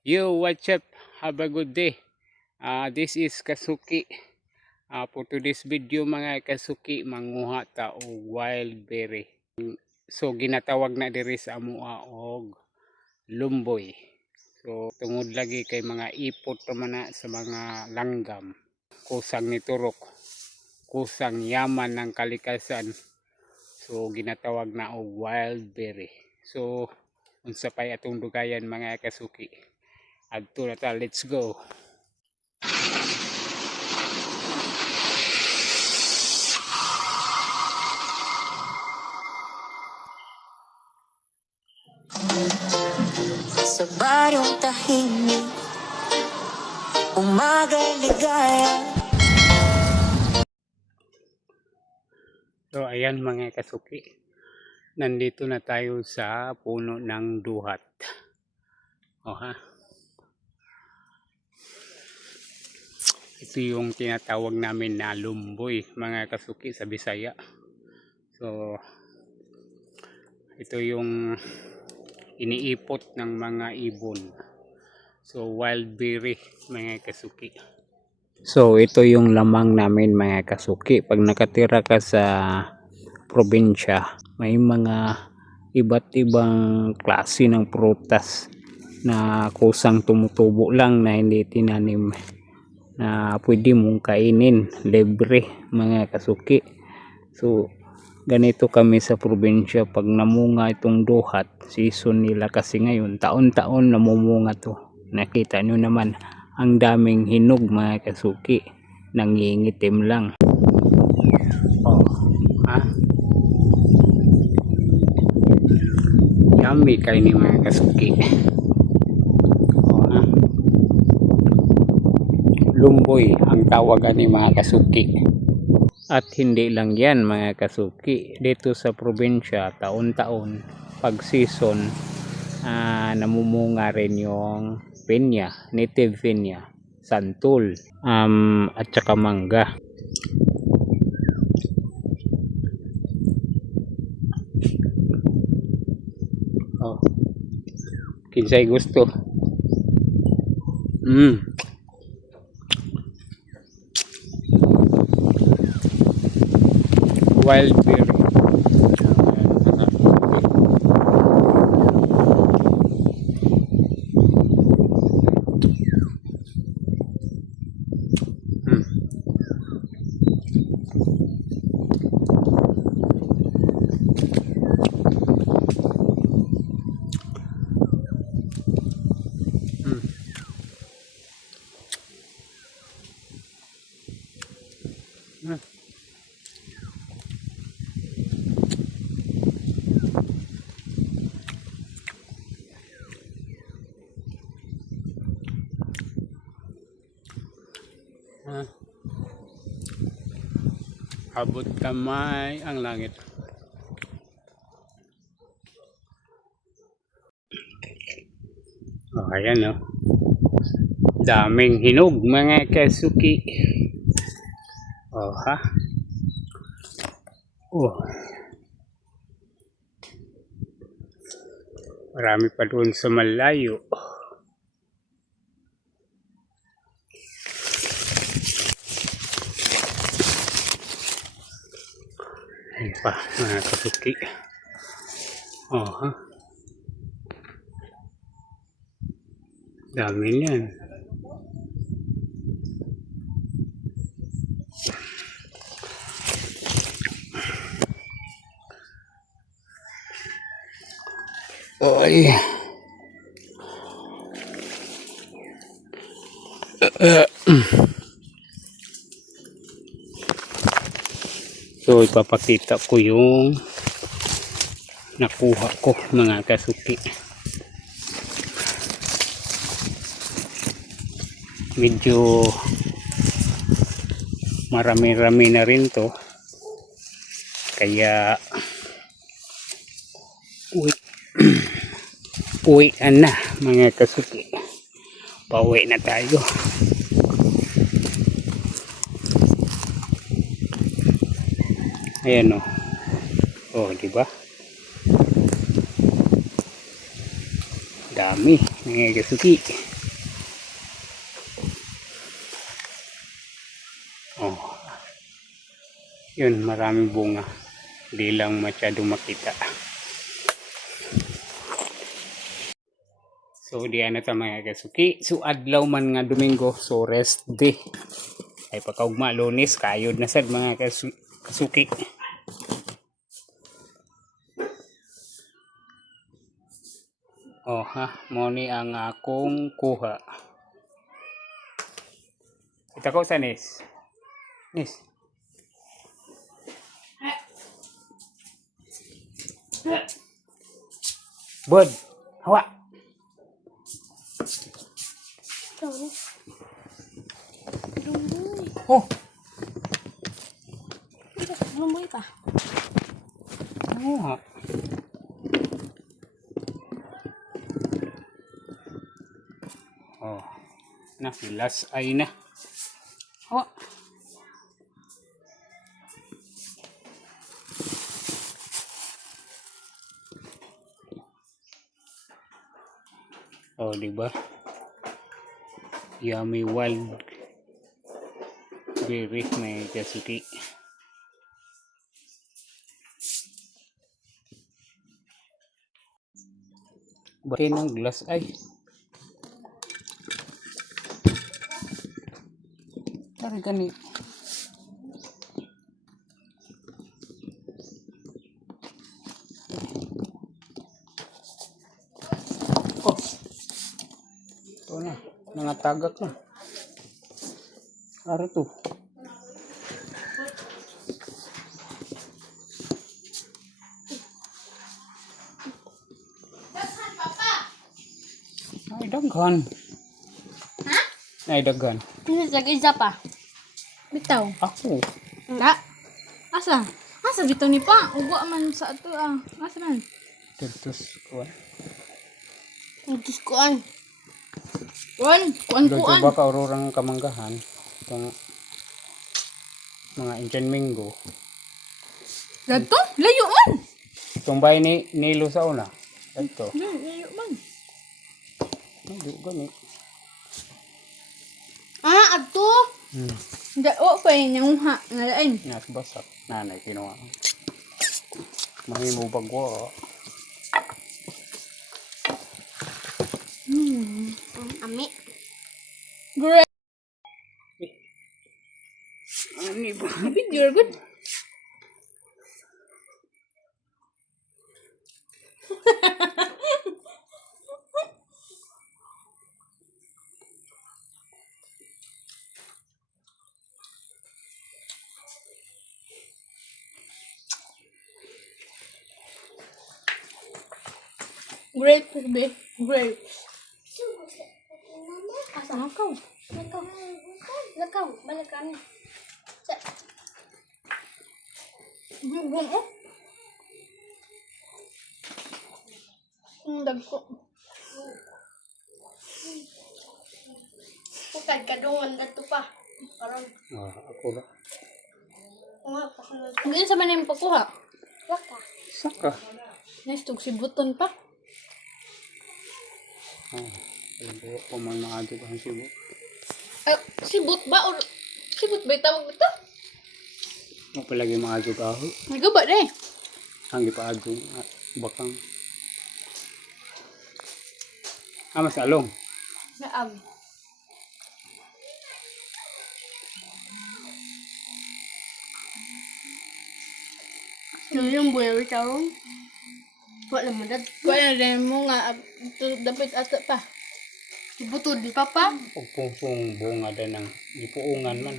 Yo, what's up? Have a good day. This is Kasuki. For today's video mga Kasuki, manguha ta og wild berry. So ginatawag na diri sa amoa og lumboy. So tungod lagi kay mga ipot pa man na sa mga langgam. Kusang ni turok. Kusang yaman ng kalikasan. So ginatawag na og wild berry. So unsa pay atong dugayan mga Kasuki. Adto na ta, let's go. Sa baryong tahimik, umaga'y ligaya. So ayan mga Kasuki, nandito na tayo sa puno ng duhat. Ito yung tinatawag namin na lumboy mga Kasuki sa Bisaya. So ito yung iniipot ng mga ibon. So wild berry mga Kasuki. So ito yung lamang namin mga Kasuki. Pag nakatira ka sa probinsya, may mga iba't ibang klase ng prutas na kusang tumutubo lang na hindi tinanim, na pwede mong kainin libre mga Kasuki. So ganito kami sa probinsya, pag namunga itong duhat, season nila kasi ngayon, taon-taon namumunga to. Nakita nyo naman ang daming hinog mga Kasuki, nangingitim lang. Yummy kayo ni mga Kasuki. Lumboy ang tawagan ni mga Kasuki. At hindi lang yan mga Kasuki, dito sa probinsya taon-taon pag season namumunga rin yung pinya, native pinya, santol, at saka mangga. Kinsay gusto. Wild berry. Abot kamay ang langit. Ayan daming hinog mga Kasuki. Marami pa doon sa malayo. Ayan pa mga Kasuki. Dami yan. Oy. So ipapakita ko yung nakuha ko mga Kasuki. Medyo marami-rami na rin to, kaya uwian na mga Kasuki. Pauwi na tayo. Ayan diba? Dami mga Kasuki. Yun, maraming bunga. Hindi lang masyadong makita. So, diyan na ta mga kasuki. So, adlaw man nga Domingo. So, rest day. Ay pagkaugma, Lunes, kayod na sad mga kasuki. Oh ha, mo ni ang akong kuha. Kita ko sa Nis. Nis. Bud, hawa. Oh, Lumboy pa. ano ha? Oh, na, last ay na. Hawa. Oh, di ba? Yummy wild berry may kasuki. Bakit ng glass ay? Tari gani. Oh. Ito na. Nangatagak na. Ano to? Ay, daghan. Ha? Ay, daghan. Ini isa pa. Bitaw. Ako. Enggak. Asa? Asa bitaw ni pa? Ugo man sa ato ah. Asa man? Terus kuan. Utus kuan. Kuan Doon ba ka ururang kamanggahan? Itong mga Indian Mingo. Dato? Layo man. Itong bahay ni Nilo sa una. Ito. Layo man. Hindi gani. Ah, ato. Dao pa yung ha. Ngalain. Nas basak. Nanay kinuha. Mahimo bagwa. Ami. Great. Ani ba? You're good. Grape, babe. Grape. Asa kau? Lakaw. Balik kami. Gum oh. Dagko. Bukad kadungan dato pa. Karon. Ako ba? Ngayon sa manim pakuha. Waka. Saka. Nestog si buton pa. Hindi ko man maadto ang sibo. Sibut ba or sibut ba tawag dito? Mo palagi maadto ako. Nagaba deh. Ang gipaadto bakang. Mas along. Naag. Yung buhay tarong. Wala mo dad. Wala rin mo nga dapat ato pa. Ibutod di pa pa. Pagpungsong bunga da ng ipuungan man.